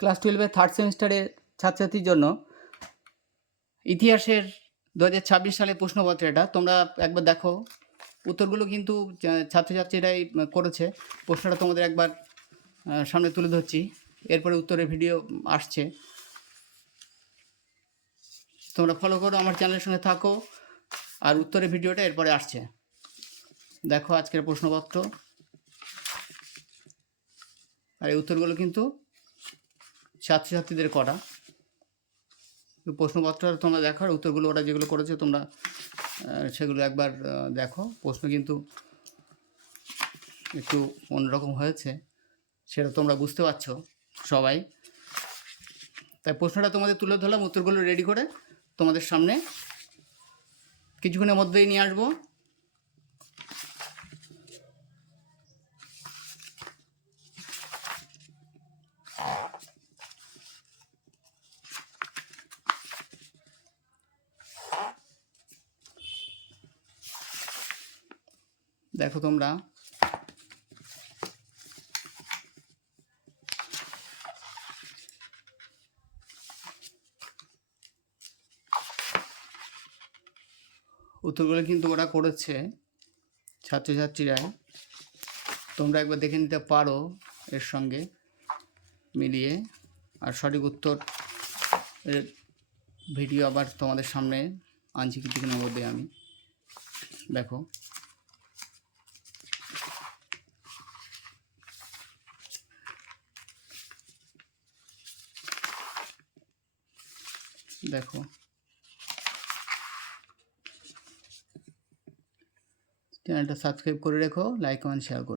Class টুয়েলভের third সেমিস্টারের ছাত্রছাত্রীর জন্য ইতিহাসের দু হাজার ছাব্বিশ সালের প্রশ্নপত্র এটা তোমরা একবার দেখো। উত্তরগুলো কিন্তু ছাত্রছাত্রীরাই করেছে। প্রশ্নটা তোমাদের একবার সামনে তুলে ধরছি। এরপরে উত্তরের ভিডিও আসছে। তোমরা ফলো করো, আমার চ্যানেলের সঙ্গে থাকো। আর উত্তরের ভিডিওটা এরপরে আসছে। দেখো আজকের প্রশ্নপত্র। আর এই উত্তরগুলো কিন্তু ছাত্রছাত্রীদের করা প্রশ্নপত্র তোমরা দেখো আর উত্তরগুলো ওরা যেগুলো করেছে তোমরা সেগুলো একবার দেখো। প্রশ্ন কিন্তু একটু অন্যরকম হয়েছে, সেটা তোমরা বুঝতে পারছ সবাই। তাই প্রশ্নটা তোমাদের তুলে ধরলাম, উত্তরগুলো রেডি করে তোমাদের সামনে। কিছুক্ষণের মধ্যেই নিয়ে আসব। দেখো তোমরা। উত্তরগুলো কিন্তু ওরা করেছে ছাত্রছাত্রীরাই। তোমরা একবার দেখে নিতে পারো এর সঙ্গে মিলিয়ে। আর সঠিক উত্তর ভিডিও আবার তোমাদের সামনে আনছি কিছুক্ষণের মধ্যে আমি। দেখো। দেখো। চ্যানেলটা সাবস্ক্রাইব করে রেখো লাইক কমেন্ট শেয়ার করো।